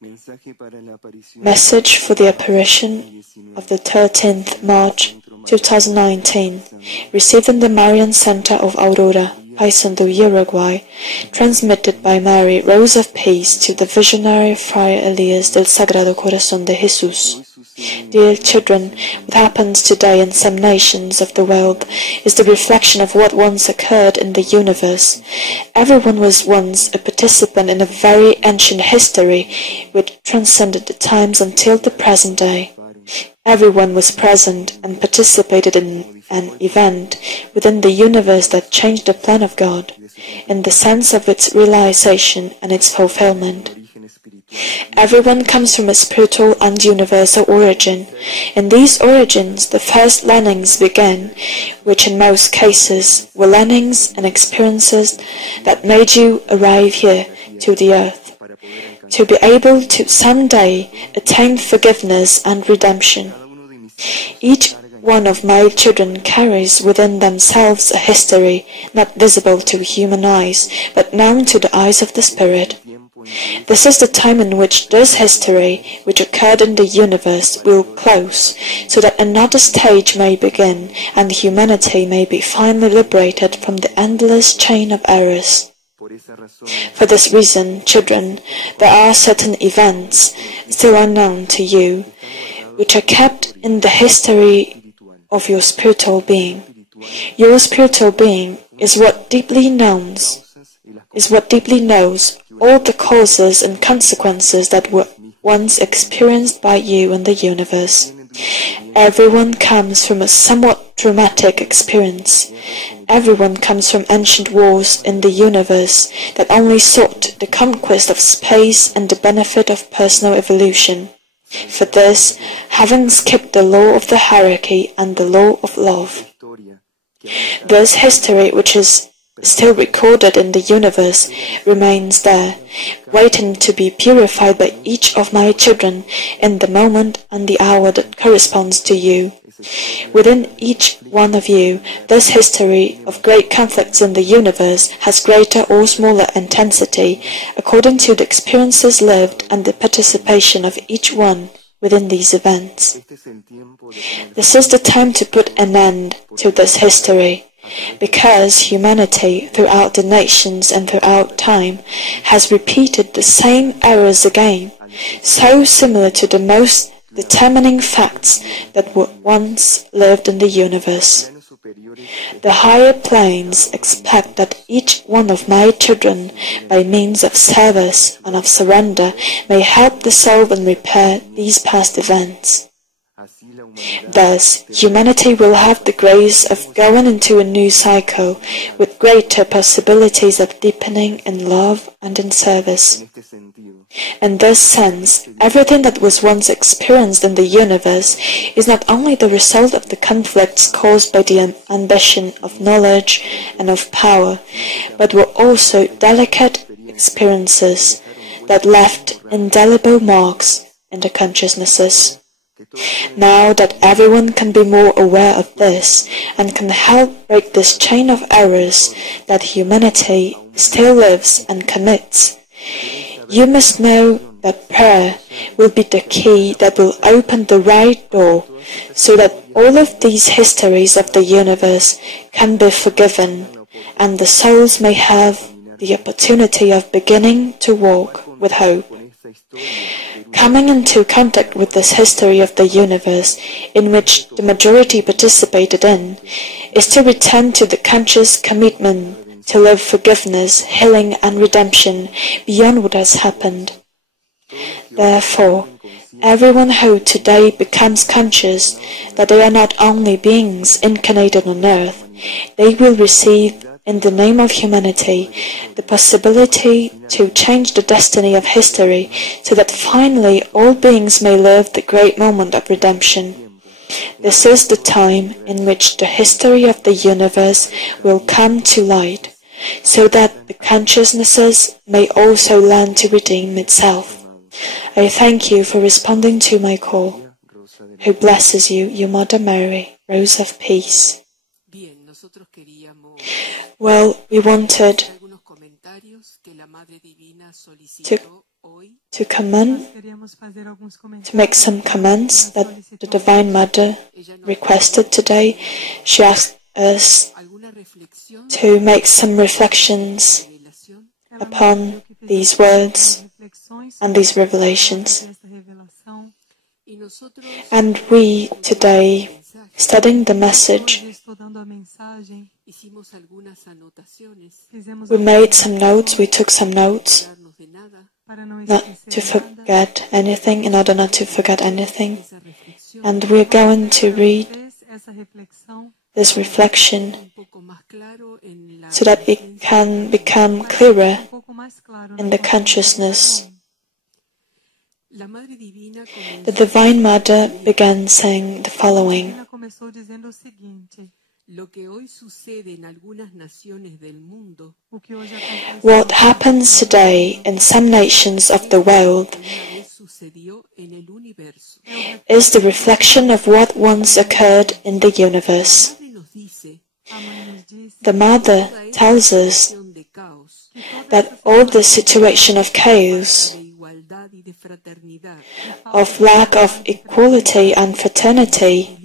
Message for the Apparition of the 13th March 2019, received in the Marian Center of Aurora, Paysandu, Uruguay, transmitted by Mary, Rose of Peace, to the visionary Friar Elías del Sagrado Corazón de Jesús. Dear children, what happens today in some nations of the world is the reflection of what once occurred in the universe. Everyone was once a participant in a very ancient history which transcended the times until the present day. Everyone was present and participated in an event within the universe that changed the plan of God, in the sense of its realization and its fulfillment. Everyone comes from a spiritual and universal origin. In these origins, the first learnings began, which in most cases were learnings and experiences that made you arrive here to the earth, to be able to someday attain forgiveness and redemption. Each one of my children carries within themselves a history not visible to human eyes, but known to the eyes of the Spirit. This is the time in which this history, which occurred in the universe, will close, so that another stage may begin, and humanity may be finally liberated from the endless chain of errors. For this reason, children, there are certain events, still unknown to you, which are kept in the history of your spiritual being. Your spiritual being is what deeply knows all the causes and consequences that were once experienced by you in the universe. Everyone comes from a somewhat traumatic experience. Everyone comes from ancient wars in the universe that only sought the conquest of space and the benefit of personal evolution. For this, having skipped the law of the hierarchy and the law of love. This history, which is still recorded in the universe, remains there, waiting to be purified by each of my children in the moment and the hour that corresponds to you. Within each one of you, this history of great conflicts in the universe has greater or smaller intensity according to the experiences lived and the participation of each one within these events. This is the time to put an end to this history, because humanity throughout the nations and throughout time has repeated the same errors again, so similar to the most determining facts that were once lived in the universe. The higher planes expect that each one of my children, by means of service and of surrender, may help to solve and repair these past events. Thus, humanity will have the grace of going into a new cycle with greater possibilities of deepening in love and in service. In this sense, everything that was once experienced in the universe is not only the result of the conflicts caused by the ambition of knowledge and of power, but were also delicate experiences that left indelible marks in the consciousnesses. Now that everyone can be more aware of this and can help break this chain of errors that humanity still lives and commits, you must know that prayer will be the key that will open the right door so that all of these histories of the universe can be forgiven and the souls may have the opportunity of beginning to walk with hope. Coming into contact with this history of the universe, in which the majority participated in, is to return to the conscious commitment to live forgiveness, healing and redemption beyond what has happened. Therefore, everyone who today becomes conscious that they are not only beings incarnated on earth, they will receive in the name of humanity, the possibility to change the destiny of history so that finally all beings may live the great moment of redemption. This is the time in which the history of the universe will come to light, so that the consciousnesses may also learn to redeem itself. I thank you for responding to my call. Who blesses you, your Mother Mary, Rose of Peace. Well, we wanted to make some comments that the Divine Mother requested today. She asked us to make some reflections upon these words and these revelations. And we today, studying the message, we made some notes, we took some notes, not to forget anything, in order not to forget anything. And we're going to read this reflection so that it can become clearer in the consciousness. The Divine Mother began saying the following: what happens today in some nations of the world is the reflection of what once occurred in the universe. The Mother tells us that all the situation of chaos, of lack of equality and fraternity,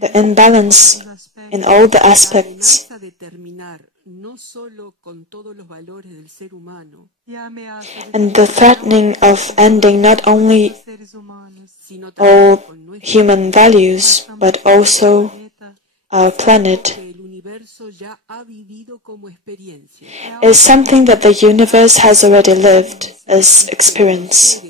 the imbalance in all the aspects, and the threatening of ending not only all human values, but also our planet, is something that the universe has already lived as experience.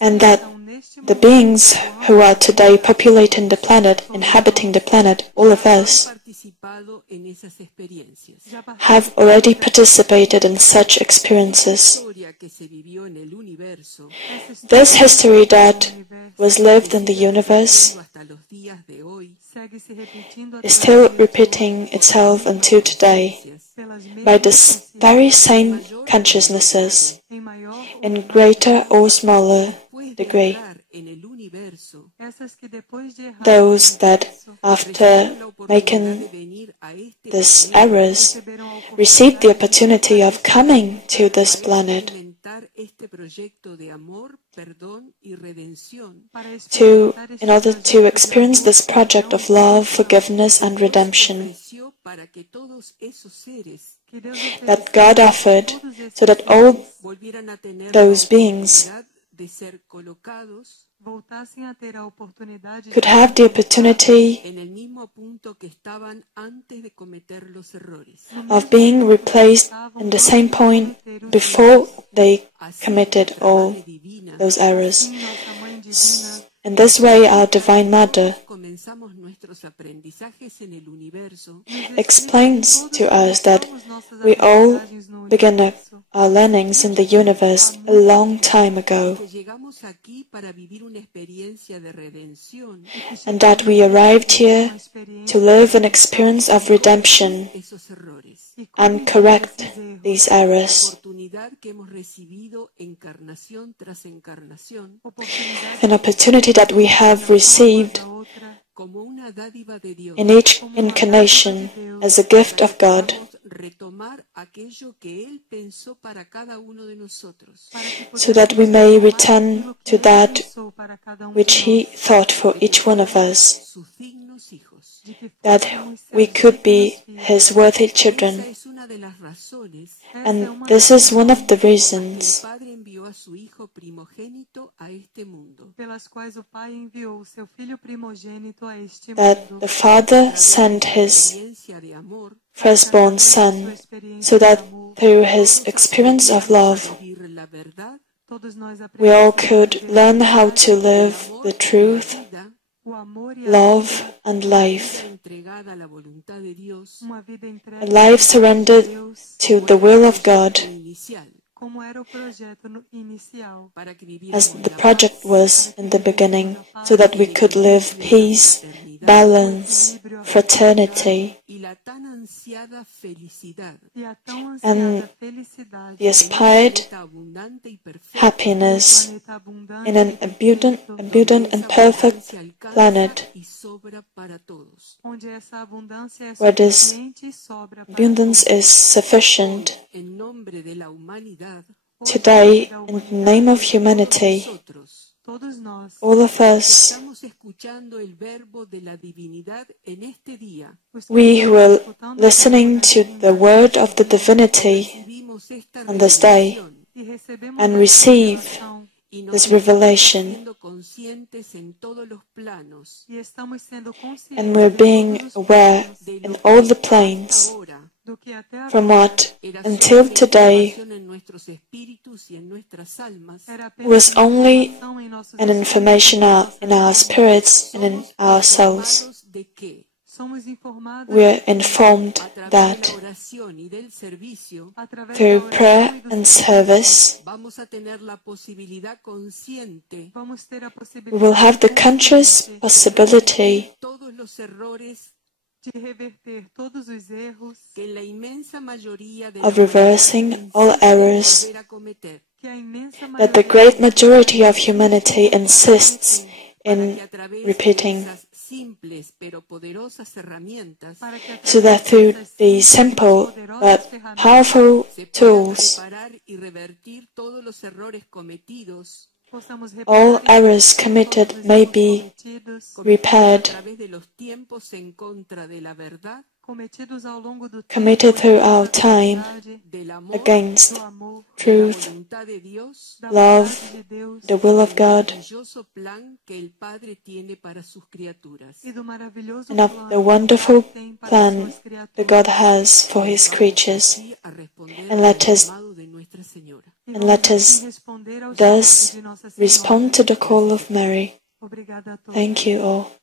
And that the beings who are today populating the planet, inhabiting the planet, all of us, have already participated in such experiences. This history that was lived in the universe is still repeating itself until today by the very same consciousnesses in greater or smaller degree. Those that, after making these errors, received the opportunity of coming to this planet in order to experience this project of love, forgiveness, and redemption that God offered, so that all those beings could have the opportunity of being replaced in the same point before they committed all those errors. In this way, our Divine Mother explains to us that we all began our learnings in the universe a long time ago, and that we arrived here to live an experience of redemption and correct these errors. An opportunity that we have received in each incarnation as a gift of God, so that we may return to that which He thought for each one of us, that we could be His worthy children. And this is one of the reasons that the Father sent His firstborn Son, so that through His experience of love, we all could learn how to live the truth, love, and life. A life surrendered to the will of God, as the project was in the beginning, so that we could live peace, balance, fraternity, and the aspired happiness in an abundant and perfect planet, where this abundance is sufficient. Today, in the name of humanity, all of us, we who are listening to the word of the divinity on this day and receive this revelation, and we're being aware in all the planes from what until today was only an information in our spirits and in our souls. We are informed that through prayer and service, we will have the conscious possibility of reversing all errors that the great majority of humanity insists in repeating, so that through these simple but powerful tools, all errors committed may be repaired, committed through our time against truth, love, the will of God, and of the wonderful plan that God has for His creatures. And let us thus respond to the call of Mary. Thank you all.